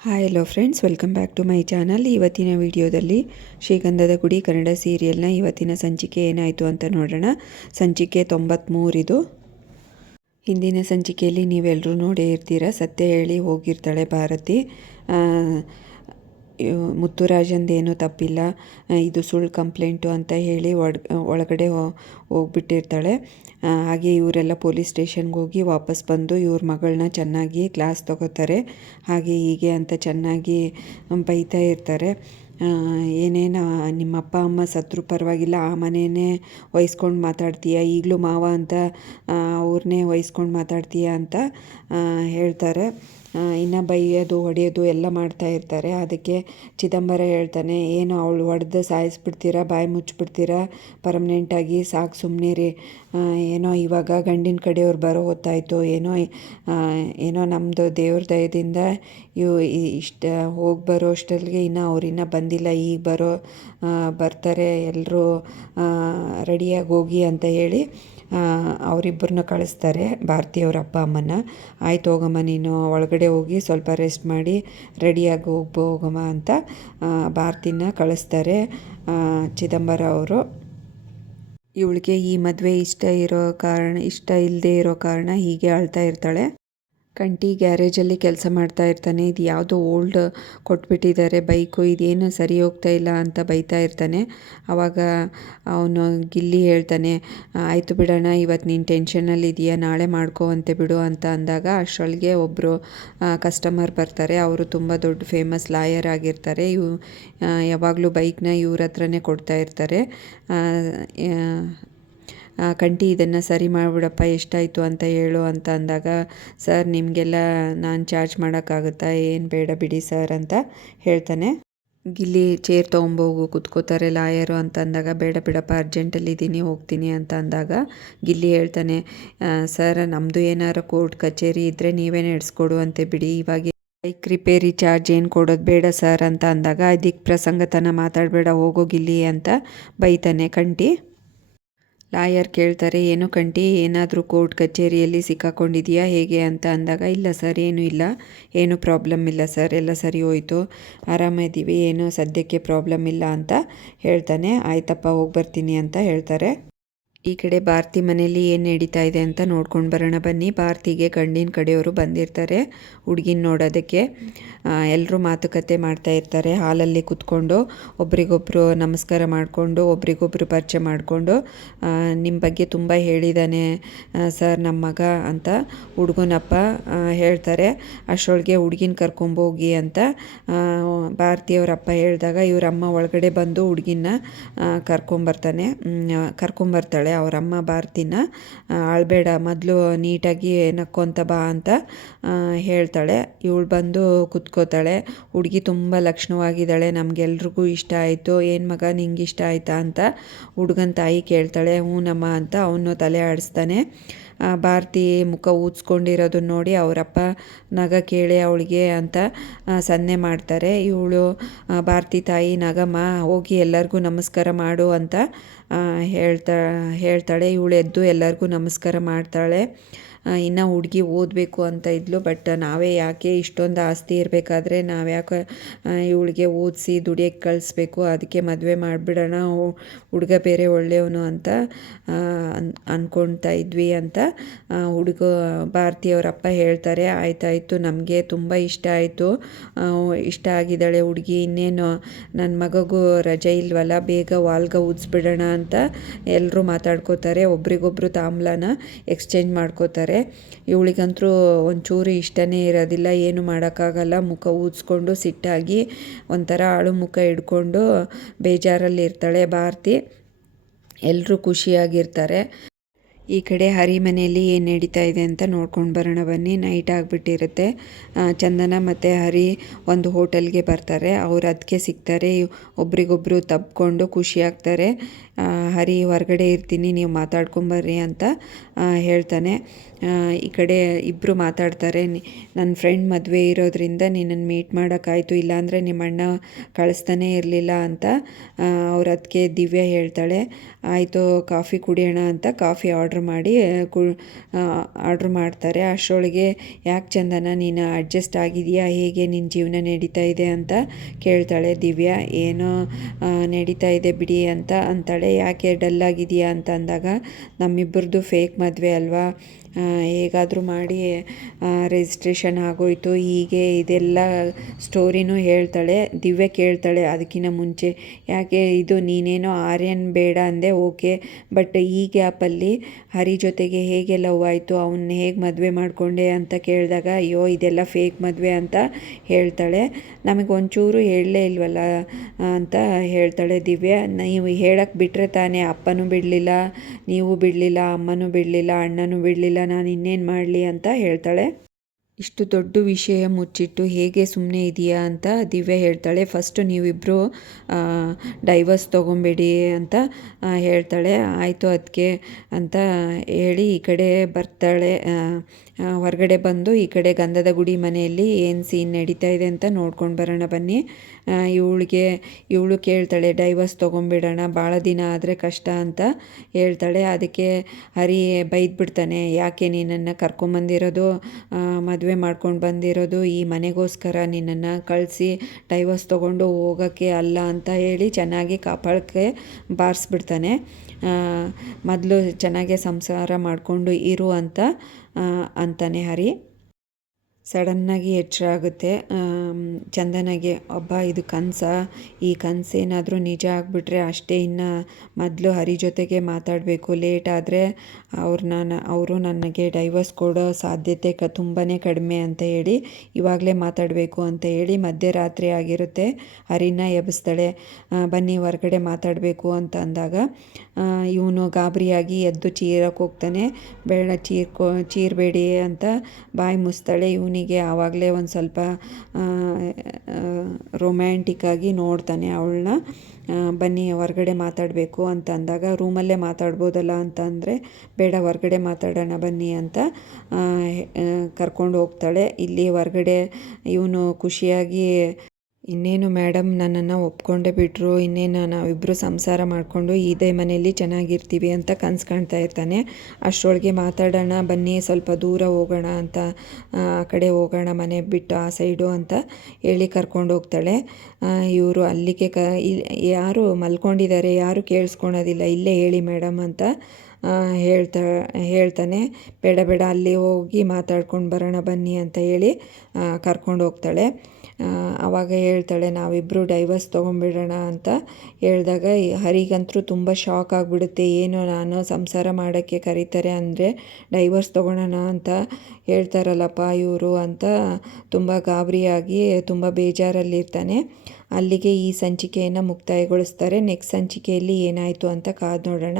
Hi hello friends, welcome back to my channel. ಇವತ್ತಿನ ವಿಡಿಯೋದಲ್ಲಿ ಶ್ರೀಗಂಧದ ಗುಡಿ ಕನ್ನಡ ಸೀರಿಯಲ್ನ ಇವತ್ತಿನ ಸಂಚಿಕೆ ಏನಾಯಿತು ಅಂತ ನೋಡೋಣ. ಸಂಚಿಕೆ 93 ಇದು. ಹಿಂದಿನ ಸಂಚಿಕೆಯಲ್ಲಿ ನೀವೆಲ್ಲರೂ ನೋಡೇ ಇರ್ತೀರ. ಸತ್ಯ ಹೇಳಿ ಹೋಗಿರ್ತಾಳೆ ಭಾರತಿ. ಮುತ್ತುರಾಜಂದೇನೂ ತಪ್ಪಿಲ್ಲ, ಇದು ಸುಳ್ಳು ಕಂಪ್ಲೇಂಟು ಅಂತ ಹೇಳಿ ಒಳಗಡೆ ಹೋಗ್ಬಿಟ್ಟಿರ್ತಾಳೆ. ಹಾಗೆ ಇವರೆಲ್ಲ ಪೊಲೀಸ್ ಸ್ಟೇಷನ್ಗೆ ಹೋಗಿ ವಾಪಸ್ ಬಂದು ಇವ್ರ ಮಗಳನ್ನ ಚೆನ್ನಾಗಿ ಕ್ಲಾಸ್ ತಗೋತಾರೆ. ಹಾಗೆ ಹೀಗೆ ಅಂತ ಚೆನ್ನಾಗಿ ಬೈತಾ ಇರ್ತಾರೆ. ಏನೇನು ನಿಮ್ಮ ಅಪ್ಪ ಅಮ್ಮ ಸತ್ರು ಪರವಾಗಿಲ್ಲ, ಆ ಮನೆಯೇ ವಹಿಸ್ಕೊಂಡು ಮಾತಾಡ್ತೀಯ, ಈಗಲೂ ಮಾವ ಅಂತ ಅವ್ರನ್ನೇ ವಹಿಸ್ಕೊಂಡು ಮಾತಾಡ್ತೀಯ ಅಂತ ಹೇಳ್ತಾರೆ. ಇನ್ನು ಬೈಯೋದು ಹೊಡೆಯೋದು ಎಲ್ಲ ಮಾಡ್ತಾ ಇರ್ತಾರೆ. ಅದಕ್ಕೆ ಚಿದಂಬರ ಹೇಳ್ತಾನೆ, ಏನು ಅವಳು ಹೊಡೆದು ಸಾಯಿಸ್ಬಿಡ್ತೀರಾ, ಬಾಯಿ ಮುಚ್ಚಿಬಿಡ್ತೀರಾ ಪರ್ಮನೆಂಟಾಗಿ, ಸಾಕು ಸುಮ್ಮನೆ ರೀ. ಏನೋ ಇವಾಗ ಗಂಡಿನ ಕಡೆಯವ್ರು ಬರೋ ಹೊತ್ತಾಯಿತು, ಏನೋ ನಮ್ಮದು ದೇವ್ರ ದಯದಿಂದ ಇಷ್ಟು ಹೋಗಿ ಬರೋ ಅಷ್ಟಲ್ಲಿಗೆ ಇನ್ನೂ ಬಂದಿಲ್ಲ, ಈಗ ಬರ್ತಾರೆ ಎಲ್ಲರೂ, ರೆಡಿಯಾಗಿ ಹೋಗಿ ಅಂತ ಹೇಳಿ ಅವರಿಬ್ಬರನ್ನ ಕಳಿಸ್ತಾರೆ, ಭಾರತಿಯವ್ರ ಅಪ್ಪ ಅಮ್ಮನ. ಆಯ್ತು ಹೋಗಮ್ಮ, ನೀನು ಒಳಗಡೆ ಹೋಗಿ ಸ್ವಲ್ಪ ರೆಸ್ಟ್ ಮಾಡಿ ರೆಡಿಯಾಗಿ ಹೋಗಮ್ಮ ಅಂತ ಭಾರತಿನ ಕಳಿಸ್ತಾರೆ ಚಿದಂಬರ ಅವರು. ಇವಳಿಗೆ ಈ ಮದುವೆ ಇಷ್ಟ ಇಲ್ಲದೆ ಇರೋ ಕಾರಣ ಹೀಗೆ ಅಳ್ತಾ ಇರ್ತಾಳೆ. ಕಂಟಿ ಗ್ಯಾರೇಜಲ್ಲಿ ಕೆಲಸ ಮಾಡ್ತಾ ಇರ್ತಾನೆ. ಇದು ಯಾವುದೋ ಓಲ್ಡ್ ಕೊಟ್ಬಿಟ್ಟಿದ್ದಾರೆ ಬೈಕು, ಇದೇನು ಸರಿ ಹೋಗ್ತಾ ಇಲ್ಲ ಅಂತ ಬೈತಾ ಇರ್ತಾನೆ. ಆವಾಗ ಅವನು ಗಿಲ್ಲಿ ಹೇಳ್ತಾನೆ, ಆಯಿತು ಬಿಡೋಣ, ಇವತ್ತು ನೀನು ಟೆನ್ಷನಲ್ಲಿ ಇದೆಯಾ, ನಾಳೆ ಮಾಡ್ಕೋವಂತೆ ಬಿಡು ಅಂತ ಅಂದಾಗ ಅಷ್ಟರೊಳಗೆ ಒಬ್ಬರು ಕಸ್ಟಮರ್ ಬರ್ತಾರೆ. ಅವರು ತುಂಬ ದೊಡ್ಡ ಫೇಮಸ್ ಲಾಯರ್ ಆಗಿರ್ತಾರೆ. ಯಾವಾಗಲೂ ಬೈಕ್ನ ಇವ್ರ ಹತ್ರನೇ ಕೊಡ್ತಾ ಇರ್ತಾರೆ. ಕಂಟಿ ಇದನ್ನು ಸರಿ ಮಾಡಿಬಿಡಪ್ಪ, ಎಷ್ಟಾಯಿತು ಅಂತ ಹೇಳು ಅಂತ ಅಂದಾಗ, ಸರ್ ನಿಮಗೆಲ್ಲ ನಾನು ಚಾರ್ಜ್ ಮಾಡೋಕ್ಕಾಗುತ್ತಾ, ಏನು ಬೇಡ ಬಿಡಿ ಸರ್ ಅಂತ ಹೇಳ್ತಾನೆ. ಗಿಲ್ಲಿ ಚೇರ್ ತೊಗೊಂಬೋಗು ಕುತ್ಕೋತಾರೆ ಲಾಯರು ಅಂತ ಅಂದಾಗ, ಬೇಡ ಬಿಡಪ್ಪ ಅರ್ಜೆಂಟಲ್ಲಿ ಇದ್ದೀನಿ ಹೋಗ್ತೀನಿ ಅಂತ ಅಂದಾಗ ಗಿಲ್ಲಿ ಹೇಳ್ತಾನೆ, ಸರ್ ನಮ್ಮದು ಏನಾರು ಕೋರ್ಟ್ ಕಚೇರಿ ಇದ್ದರೆ ನೀವೇ ನಡೆಸ್ಕೊಡುವಂತೆ ಬಿಡಿ, ಇವಾಗ ಬೈಕ್ ರಿಪೇರಿ ಚಾರ್ಜ್ ಏನು ಕೊಡೋದು ಬೇಡ ಸರ್ ಅಂತ ಅಂದಾಗ, ಅದಕ್ಕೆ ಪ್ರಸಂಗತನ ಮಾತಾಡಬೇಡ ಹೋಗೋ ಗಿಲ್ಲಿ ಅಂತ ಬೈತಾನೆ ಕಂಟಿ. ಲಾಯರ್ ಕೇಳ್ತಾರೆ, ಏನು ಕಂಟಿ, ಏನಾದರೂ ಕೋರ್ಟ್ ಕಚೇರಿಯಲ್ಲಿ ಸಿಕ್ಕಾಕೊಂಡಿದೆಯಾ ಹೇಗೆ ಅಂತ ಅಂದಾಗ, ಇಲ್ಲ ಸರ್ ಏನೂ ಇಲ್ಲ, ಏನೂ ಪ್ರಾಬ್ಲಮ್ ಇಲ್ಲ ಸರ್, ಎಲ್ಲ ಸರಿ ಹೋಯಿತು, ಆರಾಮಿದ್ದೀವಿ, ಏನೂ ಸದ್ಯಕ್ಕೆ ಪ್ರಾಬ್ಲಮ್ ಇಲ್ಲ ಅಂತ ಹೇಳ್ತಾನೆ. ಆಯ್ತಪ್ಪ ಹೋಗಿ ಬರ್ತೀನಿ ಅಂತ ಹೇಳ್ತಾರೆ. ಈ ಕಡೆ ಭಾರತಿ ಮನೆಯಲ್ಲಿ ಏನು ನಡೀತಾ ಇದೆ ಅಂತ ನೋಡ್ಕೊಂಡು ಬರೋಣ ಬನ್ನಿ. ಭಾರತಿಗೆ ಗಂಡಿನ ಕಡೆಯವರು ಬಂದಿರ್ತಾರೆ ಹುಡುಗಿನ ನೋಡೋದಕ್ಕೆ. ಎಲ್ಲರೂ ಮಾತುಕತೆ ಮಾಡ್ತಾ ಇರ್ತಾರೆ ಹಾಲಲ್ಲಿ ಕೂತ್ಕೊಂಡು, ಒಬ್ರಿಗೊಬ್ಬರು ನಮಸ್ಕಾರ ಮಾಡಿಕೊಂಡು ಒಬ್ರಿಗೊಬ್ಬರು ಪರಿಚಯ ಮಾಡಿಕೊಂಡು, ನಿಮ್ಮ ಬಗ್ಗೆ ತುಂಬ ಹೇಳಿದ್ದಾನೆ ಸರ್ ನಮ್ಮ ಮಗ ಅಂತ ಹುಡುಗನಪ್ಪ ಹೇಳ್ತಾರೆ. ಅಷ್ಟರೊಳಗೆ ಹುಡುಗಿನ ಕರ್ಕೊಂಬೋಗಿ ಅಂತ ಭಾರತಿಯವರಪ್ಪ ಹೇಳಿದಾಗ ಇವರಮ್ಮ ಒಳಗಡೆ ಬಂದು ಹುಡುಗಿನ ಕರ್ಕೊಂಬರ್ತಾಳೆ. ಅವರಮ್ಮ ಭಾರತಿನ, ಅಳಬೇಡ ಮೊದಲು ನೀಟಾಗಿ ನಕ್ಕೊಂತ ಬಾ ಅಂತ ಹೇಳ್ತಾಳೆ. ಇವಳು ಬಂದು ಕುತ್ಕೋತಾಳೆ. ಹುಡುಗಿ ತುಂಬ ಲಕ್ಷಣವಾಗಿದ್ದಾಳೆ, ನಮಗೆಲ್ರಿಗೂ ಇಷ್ಟ ಆಯಿತು, ಏನು ಮಗ ನಿಂಗೆ ಇಷ್ಟ ಆಯಿತಾ ಅಂತ ಹುಡುಗನ ತಾಯಿ ಕೇಳ್ತಾಳೆ. ಹ್ಞೂನಮ್ಮ ಅಂತ ಅವನು ತಲೆ ಆಡಿಸ್ತಾನೆ. ಭಾರತಿ ಮುಖ ಊದ್ಸ್ಕೊಂಡಿರೋದನ್ನ ನೋಡಿ ಅವರಪ್ಪ ನಗ ಕೇಳಿ ಅವಳಿಗೆ ಅಂತ ಸನ್ನೆ ಮಾಡ್ತಾರೆ. ಇವಳು ಭಾರತಿ ತಾಯಿ, ನಗಮ್ಮ ಹೋಗಿ ಎಲ್ಲರಿಗೂ ನಮಸ್ಕಾರ ಮಾಡು ಅಂತ ಹೇಳ್ತಾಳೆ. ಇವಳು ಎದ್ದು ಎಲ್ಲರಿಗೂ ನಮಸ್ಕಾರ ಮಾಡ್ತಾಳೆ. ಇನ್ನು ಹುಡುಗಿ ಓದಬೇಕು ಅಂತ ಇದ್ಲು, ಬಟ್ ನಾವೇ ಯಾಕೆ ಇಷ್ಟೊಂದು ಆಸ್ತಿ ಇರಬೇಕಾದ್ರೆ ನಾವು ಯಾಕೆ ಇವಳಿಗೆ ಓದಿಸಿ ದುಡಿಯೋಕ್ಕೆ ಕಳಿಸ್ಬೇಕು, ಅದಕ್ಕೆ ಮದುವೆ ಮಾಡಿಬಿಡೋಣ, ಹುಡುಗ ಬೇರೆ ಒಳ್ಳೆಯವನು ಅಂತ ಅಂದ್ಕೊಳ್ತಾ ಇದ್ವಿ ಅಂತ ಭಾರತಿಯವರಪ್ಪ ಹೇಳ್ತಾರೆ. ಆಯ್ತಾಯಿತು, ನಮಗೆ ತುಂಬ ಇಷ್ಟ ಆಯಿತು, ಇಷ್ಟ ಆಗಿದ್ದಾಳೆ ಹುಡುಗಿ, ಇನ್ನೇನು ನನ್ನ ಮಗಗೂ ರಜೆ ಇಲ್ವಲ್ಲ, ಬೇಗ ವಾಲ್ಗ ಊದಿಸ್ಬಿಡೋಣ ಅಂತ ಎಲ್ಲರೂ ಮಾತಾಡ್ಕೋತಾರೆ. ಒಬ್ರಿಗೊಬ್ರು ತಾಂಬೂಲನ ಎಕ್ಸ್ಚೇಂಜ್ ಮಾಡ್ಕೋತಾರೆ. ಇವಳಿಗಂತೂ ಒಂಚೂರು ಇಷ್ಟನೇ ಇರೋದಿಲ್ಲ, ಏನು ಮಾಡೋಕ್ಕಾಗಲ್ಲ, ಮುಖ ಊದಿಸ್ಕೊಂಡು ಸಿಟ್ಟಾಗಿ ಒಂಥರ ಅಳು ಮುಖ ಹಿಡ್ಕೊಂಡು ಬೇಜಾರಲ್ಲಿ ಇರ್ತಾಳೆ ಭಾರತಿ. ಎಲ್ಲರೂ ಖುಷಿಯಾಗಿರ್ತಾರೆ. ಈ ಕಡೆ ಹರಿ ಮನೆಯಲ್ಲಿ ಏನು ನಡೀತಾ ಇದೆ ಅಂತ ನೋಡ್ಕೊಂಡು ಬರೋಣ ಬನ್ನಿ. ನೈಟ್ ಆಗಿಬಿಟ್ಟಿರುತ್ತೆ. ಚಂದನ ಮತ್ತು ಹರಿ ಒಂದು ಹೋಟೆಲ್ಗೆ ಬರ್ತಾರೆ. ಅವ್ರು ಅದಕ್ಕೆ ಸಿಗ್ತಾರೆ. ಒಬ್ರಿಗೊಬ್ಬರು ತಬ್ಕೊಂಡು ಖುಷಿಯಾಗ್ತಾರೆ. ಹರಿ ಹೊರಗಡೆ ಇರ್ತೀನಿ, ನೀವು ಮಾತಾಡ್ಕೊಂಬರ್ರಿ ಅಂತ ಹೇಳ್ತಾನೆ. ಈ ಕಡೆ ಇಬ್ಬರು ಮಾತಾಡ್ತಾರೆ. ನನ್ನ ಫ್ರೆಂಡ್ ಮದುವೆ ಇರೋದ್ರಿಂದ ನಿನ್ನನ್ನು ಮೀಟ್ ಮಾಡೋಕ್ಕಾಯ್ತು, ಇಲ್ಲಾಂದರೆ ನಿಮ್ಮ ಅಣ್ಣ ಕಳಿಸ್ತಾನೇ ಇರಲಿಲ್ಲ ಅಂತ ಅದಕ್ಕೆ ದಿವ್ಯಾ ಹೇಳ್ತಾಳೆ. ಆಯಿತು ಕಾಫಿ ಕುಡಿಯೋಣ ಅಂತ ಕಾಫಿ ಆರ್ಡ್ರ್ ಮಾಡ್ತಾರೆ. ಅಷ್ಟರೊಳಗೆ ಯಾಕೆ ಚಂದನ ನೀನು ಅಡ್ಜಸ್ಟ್ ಆಗಿದೆಯಾ, ಹೇಗೆ ನಿನ್ನ ಜೀವನ ನಡೀತಾ ಇದೆ ಅಂತ ಕೇಳ್ತಾಳೆ ದಿವ್ಯಾ. ಏನೋ ನಡೀತಾ ಇದೆ ಬಿಡಿ ಅಂತ ಅಂತಾಳೆ. ಯಾಕೆ ಡಲ್ ಆಗಿದೆಯಾ ಅಂತ ಅಂದಾಗ, ನಮ್ಮಿಬ್ಬರದು ಫೇಕ್ ಮದುವೆ ಅಲ್ವಾ, ಹೇಗಾದರೂ ಮಾಡಿ ರಿಜಿಸ್ಟ್ರೇಷನ್ ಆಗೋಯ್ತು, ಹೀಗೆ ಇದೆಲ್ಲ ಸ್ಟೋರಿನೂ ಹೇಳ್ತಾಳೆ. ದಿವ್ಯಾ ಕೇಳ್ತಾಳೆ ಅದಕ್ಕಿಂತ ಮುಂಚೆ, ಯಾಕೆ ಇದು ನೀನೇನೋ ಆರ್ಯನ್ ಬೇಡ ಅಂದೆ, ಓಕೆ, ಬಟ್ ಈ ಗ್ಯಾಪಲ್ಲಿ ಹರಿ ಜೊತೆಗೆ ಹೇಗೆ ಲವ್ ಆಯಿತು, ಅವನ್ನ ಹೇಗೆ ಮದುವೆ ಮಾಡಿಕೊಂಡೆ ಅಂತ ಕೇಳಿದಾಗ, ಅಯ್ಯೋ ಇದೆಲ್ಲ ಫೇಕ್ ಮದುವೆ ಅಂತ ಹೇಳ್ತಾಳೆ. ನಮಗೆ ಒಂಚೂರು ಹೇಳಲೇ ಇಲ್ವಲ್ಲ ಅಂತ ಹೇಳ್ತಾಳೆ ದಿವ್ಯಾ. ನೀವು ಹೇಳಕ್ಕೆ ಬಿಟ್ಟರೆ ತಾನೇ, ಅಪ್ಪನೂ ಬಿಡಲಿಲ್ಲ, ನೀವು ಬಿಡಲಿಲ್ಲ, ಅಮ್ಮನೂ ಬಿಡಲಿಲ್ಲ, ಅಣ್ಣನೂ ಬಿಡಲಿಲ್ಲ, ನಾನು ಇನ್ನೇನು ಮಾಡಲಿ ಅಂತ ಹೇಳ್ತಾಳೆ. ಇಷ್ಟು ದೊಡ್ಡ ವಿಷಯ ಮುಚ್ಚಿಟ್ಟು ಹೇಗೆ ಸುಮ್ಮನೆ ಇದೆಯಾ ಅಂತ ದಿವ್ಯಾ ಹೇಳ್ತಾಳೆ. ಫಸ್ಟು ನೀವಿಬ್ಬರು ಡೈವರ್ಸ್ ತೊಗೊಬೇಡಿ ಅಂತ ಹೇಳ್ತಾಳೆ. ಆಯಿತು ಅದಕ್ಕೆ ಅಂತ ಹೇಳಿ ಈ ಕಡೆ ಬರ್ತಾಳೆ. ಹೊರಗಡೆ ಬಂದು ಈ ಕಡೆ ಗಂಧದ ಗುಡಿ ಮನೆಯಲ್ಲಿ ಏನು ಸೀನ್ ನಡೀತಾ ಇದೆ ಅಂತ ನೋಡ್ಕೊಂಡು ಬರೋಣ ಬನ್ನಿ. ಇವಳು ಕೇಳ್ತಾಳೆ, ಡೈವರ್ಸ್ ತೊಗೊಂಬಿಡೋಣ, ಭಾಳ ದಿನ ಆದರೆ ಕಷ್ಟ ಅಂತ ಹೇಳ್ತಾಳೆ. ಅದಕ್ಕೆ ಹರಿ ಬೈದ್ಬಿಡ್ತಾನೆ, ಯಾಕೆ ನಿನ್ನನ್ನು ಕರ್ಕೊಂಬಂದಿರೋದು, ಮದುವೆ ಮಾಡ್ಕೊಂಡು ಬಂದಿರೋದು ಈ ಮನೆಗೋಸ್ಕರ, ನಿನ್ನನ್ನು ಕಳಿಸಿ ಡೈವರ್ಸ್ ತೊಗೊಂಡು ಹೋಗೋಕ್ಕೆ ಅಲ್ಲ ಅಂತ ಹೇಳಿ ಚೆನ್ನಾಗಿ ಕಾಪಾಳಕ್ಕೆ ಬಾರಿಸ್ಬಿಡ್ತಾನೆ. ಮೊದಲು ಚೆನ್ನಾಗೆ ಸಂಸಾರ ಮಾಡಿಕೊಂಡು ಇರು ಅಂತ ಅಂತಾನೆ ಹರಿ. ಸಡನ್ನಾಗಿ ಎಚ್ಚರ ಆಗುತ್ತೆ ಚಂದನಗೆ. ಇದು ಕನಸ, ಈ ಕನಸೇನಾದರೂ ನಿಜ ಆಗಿಬಿಟ್ರೆ ಅಷ್ಟೇ, ಇನ್ನು ಮೊದಲು ಹರಿ ಜೊತೆಗೆ ಮಾತಾಡಬೇಕು, ಲೇಟ್ ಆದರೆ ಅವರು ನನಗೆ ಡೈವರ್ಸ್ ಕೊಡೋ ಸಾಧ್ಯತೆ ತುಂಬಾ ಕಡಿಮೆ ಅಂತ ಹೇಳಿ ಇವಾಗಲೇ ಮಾತಾಡಬೇಕು ಅಂತ ಹೇಳಿ ಮಧ್ಯರಾತ್ರಿ ಆಗಿರುತ್ತೆ. ಹರಿನ ಎಬ್ಬಿಸ್ತಾಳೆ. ಬನ್ನಿ ಹೊರಗಡೆ ಮಾತಾಡಬೇಕು ಅಂತ ಅಂದಾಗ ಇವನು ಗಾಬರಿಯಾಗಿ ಎದ್ದು ಚೀರಕ್ಕೆ ಹೋಗ್ತಾನೆ. ಬೇಡ ಚೀರಬೇಡಿ ಅಂತ ಬಾಯಿ ಮುಸ್ತಾಳೆ. ಇವನಿಗೆ ಆವಾಗಲೇ ಒಂದು ಸ್ವಲ್ಪ ರೊಮ್ಯಾಂಟಿಕ್ಕಾಗಿ ನೋಡ್ತಾನೆ ಅವಳನ್ನ. ಬನ್ನಿ ಹೊರಗಡೆ ಮಾತಾಡಬೇಕು ಅಂತ ಅಂದಾಗ, ರೂಮಲ್ಲೇ ಮಾತಾಡ್ಬೋದಲ್ಲ ಅಂತ ಅಂದರೆ, ಬೇಡ ಹೊರಗಡೆ ಮಾತಾಡೋಣ ಬನ್ನಿ ಅಂತ ಕರ್ಕೊಂಡು ಹೋಗ್ತಾಳೆ. ಇಲ್ಲಿ ಹೊರಗಡೆ ಇವನು ಖುಷಿಯಾಗಿ, ಇನ್ನೇನು ಮೇಡಮ್ ನನ್ನನ್ನು ಒಪ್ಕೊಂಡೇ ಬಿಟ್ಟರು, ಇನ್ನೇನು ನಾವಿಬ್ಬರು ಸಂಸಾರ ಮಾಡಿಕೊಂಡು ಇದೇ ಮನೆಯಲ್ಲಿ ಚೆನ್ನಾಗಿರ್ತೀವಿ ಅಂತ ಕನಸು ಕಾಣ್ತಾ ಇರ್ತಾನೆ. ಅಷ್ಟರೊಳಗೆ ಮಾತಾಡೋಣ ಬನ್ನಿ, ಸ್ವಲ್ಪ ದೂರ ಹೋಗೋಣ ಅಂತ, ಆ ಕಡೆ ಹೋಗೋಣ ಮನೆ ಬಿಟ್ಟು ಆ ಸೈಡು ಅಂತ ಹೇಳಿ ಕರ್ಕೊಂಡು ಹೋಗ್ತಾಳೆ. ಇವರು ಅಲ್ಲಿಗೆ ಯಾರು ಮಲ್ಕೊಂಡಿದ್ದಾರೆ, ಯಾರು ಕೇಳಿಸ್ಕೊಳೋದಿಲ್ಲ, ಇಲ್ಲೇ ಹೇಳಿ ಮೇಡಮ್ ಅಂತ ಹೇಳ್ತಾನೆ. ಬೇಡ ಅಲ್ಲಿ ಹೋಗಿ ಮಾತಾಡ್ಕೊಂಡು ಬರೋಣ ಬನ್ನಿ ಅಂತ ಹೇಳಿ ಕರ್ಕೊಂಡು ಹೋಗ್ತಾಳೆ. ಆವಾಗ ಹೇಳ್ತಾಳೆ, ನಾವಿಬ್ಬರು ಡೈವರ್ಸ್ ತೊಗೊಂಬಿಡೋಣ ಅಂತ ಹೇಳಿದಾಗ ಹರಿಗಂತೂ ತುಂಬ ಶಾಕ್ ಆಗಿಬಿಡುತ್ತೆ. ಏನು ನಾನು ಸಂಸಾರ ಮಾಡೋಕ್ಕೆ ಕರೀತಾರೆ ಅಂದರೆ ಡೈವರ್ಸ್ ತೊಗೊಳೋಣ ಅಂತ ಹೇಳ್ತಾರಲ್ಲಪ್ಪ ಇವರು ಅಂತ ತುಂಬ ಗಾಬರಿಯಾಗಿ ತುಂಬ ಬೇಜಾರಲ್ಲಿರ್ತಾನೆ. ಅಲ್ಲಿಗೆ ಈ ಸಂಚಿಕೆಯನ್ನು ಮುಕ್ತಾಯಗೊಳಿಸ್ತಾರೆ. ನೆಕ್ಸ್ಟ್ ಸಂಚಿಕೆಯಲ್ಲಿ ಏನಾಯಿತು ಅಂತ ಕಾದು ನೋಡೋಣ.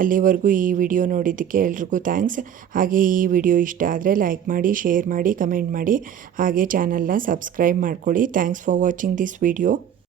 ಅಲ್ಲಿವರೆಗೂ ಈ ವಿಡಿಯೋ ನೋಡಿದ್ದಕ್ಕೆ ಎಲ್ರಿಗೂ ಥ್ಯಾಂಕ್ಸ್. ಹಾಗೆ ಈ ವಿಡಿಯೋ ಇಷ್ಟ ಆದರೆ ಲೈಕ್ ಮಾಡಿ, ಶೇರ್ ಮಾಡಿ, ಕಮೆಂಟ್ ಮಾಡಿ, ಹಾಗೆ ಚಾನಲ್ನ ಸಬ್ಸ್ಕ್ರೈಬ್ ಮಾಡ್ಕೊಳ್ಳಿ. Thanks for watching this video.